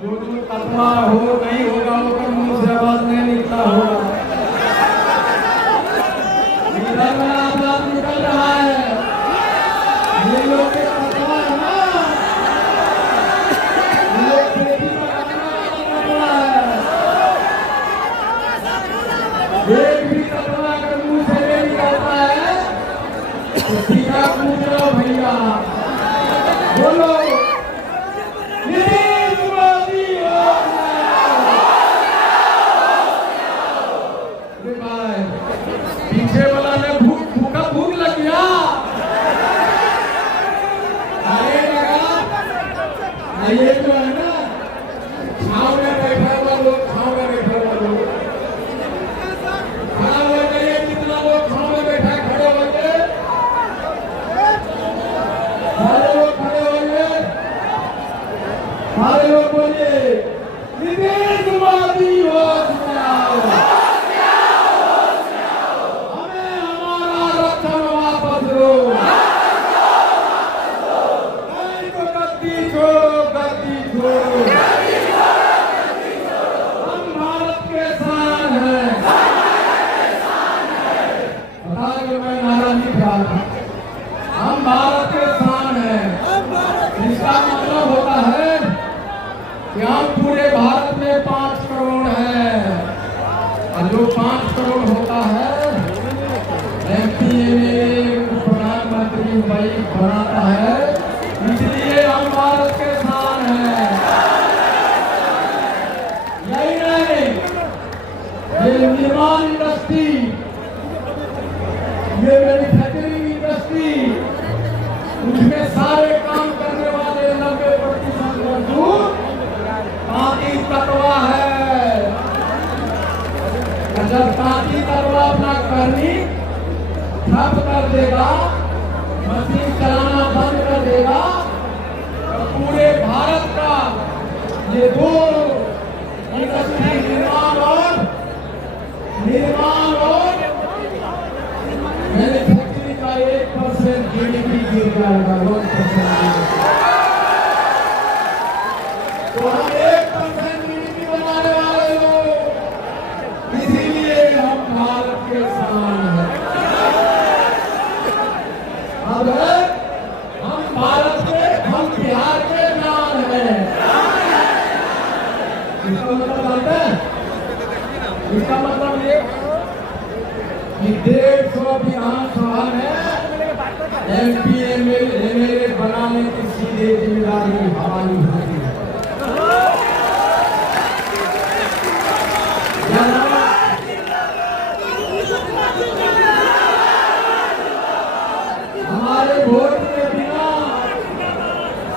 जो तत्वा हो नहीं होगा वो मुंह से आवाज नहीं निकला होगा। इधर में आवाज निकल रहा है, ये लोग के तत्वा है ना, ये लोग खेती का तत्वा है। एक भी तत्वा अगर मुंह से नहीं निकलता है तो सीधा पूछ लो भैया, बोलो पीछे वाला ने भूख लग गया, अरे लगा ये जो है ना छाव में बैठा हुआ लोग, छाव में बैठा हुआ लोग खड़ा हो जाइए। कितना लोग छाव में बैठा है, खड़े हो गए, सारे लोग खड़े हो गए, सारे लोग बोलिए नीतीश मोदी हो हम भारत के शान है। इसका मतलब होता है कि हम पूरे भारत में 5 करोड़ है, और जो 5 करोड़ होता है MP प्रधानमंत्री भाई बनाता है, इसलिए हम भारत के शान है। यही नहीं, ये निर्माण इंडस्ट्री, ये मैन्युफैक्चरिंग इंडस्ट्री, उसमें सारे काम करने वाले 90% मजदूर तांती तत्वा है। जब तांती तत्वा अपना करनी ठप कर देगा, मशीन चलाना बंद कर देगा, तो पूरे भारत का ये 2 इंडस्ट्री निर्माण और मैन्युफैक्चरिंग का 1% GDP गिर जाएगा, 1%। तो हम 1% GDP बनाने वाले लोग, इसीलिए हम भारत के शान हैं। अब हम भारत के, हम बिहार के शान हैं। इसका मतलब जानते हैं? इसका मतलब ये कि 150 विधानसभा में MP MLA बनाने की सीधे जिम्मेदारी हमारी होती है। हमारे वोट के बिना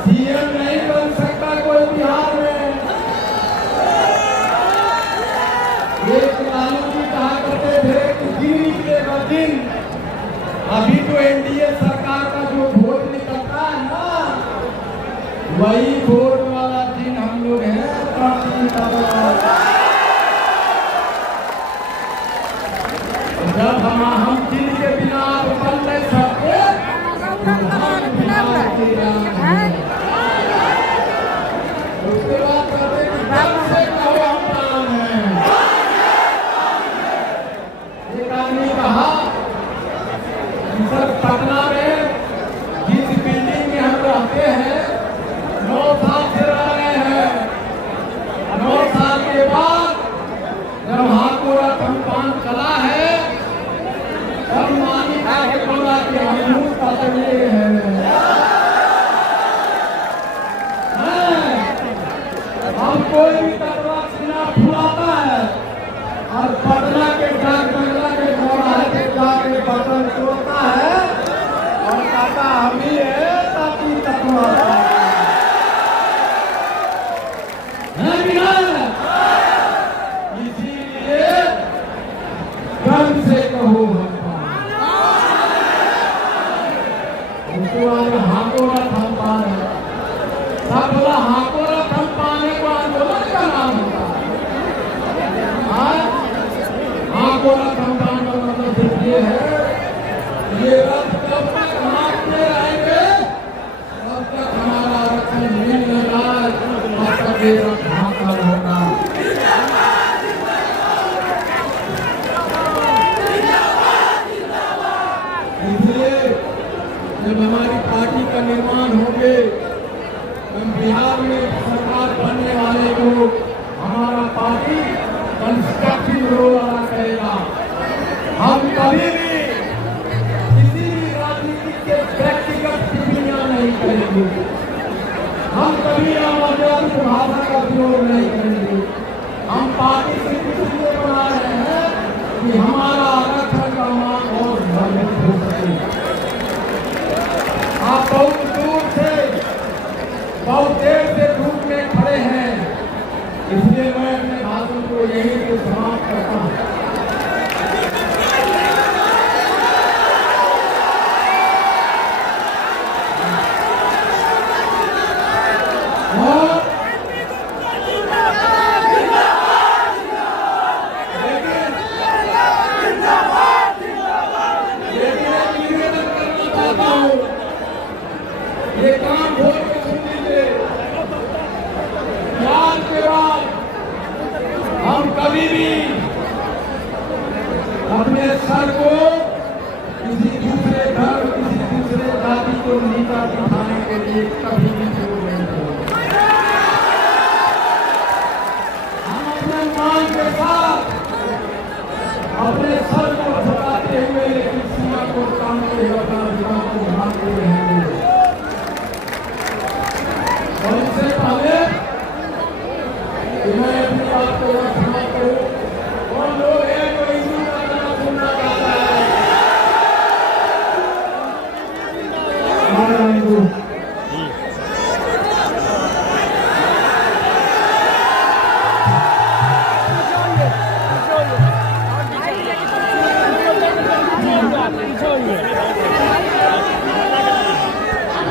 CM नहीं बन सकता कोई बिहार में। एक लालू जी कहा करते थे कि दिन निकलेगा दिन, अभी तो NDA सरकार का जो वोट निकलता है ना, वही वोट वाला दिन हम लोग हैं। जब हम दिन के बिना बन नहीं सकते, उसके बाद कहते कि दम से कहो हम प्राण हैं। एक आदमी कहा सर, पटना में जिस बिल्डिंग में हम रहते हैं 9 साल से रह रहे हैं, 9 साल के बाद जब हाथों खान चला है तब मानी आके बोला कि हम पतले हैं। हम कोई भी तत्वा सीना फुलाता है और पटना के डाक बंगला के चौराहे के जाके बटन तोड़ता है और कहता हम ही है ताकि तत्वा इसीलिए गम से कहो हाकोरत हम पान है। सब बोला हाकोरत हम पाने को आंदोलन का नाम होता है। हाकोरत हम पान का मतलब सिर्फ ये है, ये रथ जब तक हाथते रहेंगे तब तक हमारा आरक्षण मिल रहा है। इसलिए मैं अपने भाषण को यहीं से समाप्त करता हूँ। ये काम भोर के सुन लीजिए। आज के बाद हम कभी भी अपने सर को किसी दूसरे धर्म, किसी दूसरे जाति को नीचा दिखाने के लिए कभी भी छोड़ नहीं देंगे। हम अपने मान के साथ अपने सर को झुकाते हुए लेकिन सीमा को तानते हुए अपना अधिकार को भागते रहेंगे। और इससे पहले कि मैं अपनी बात को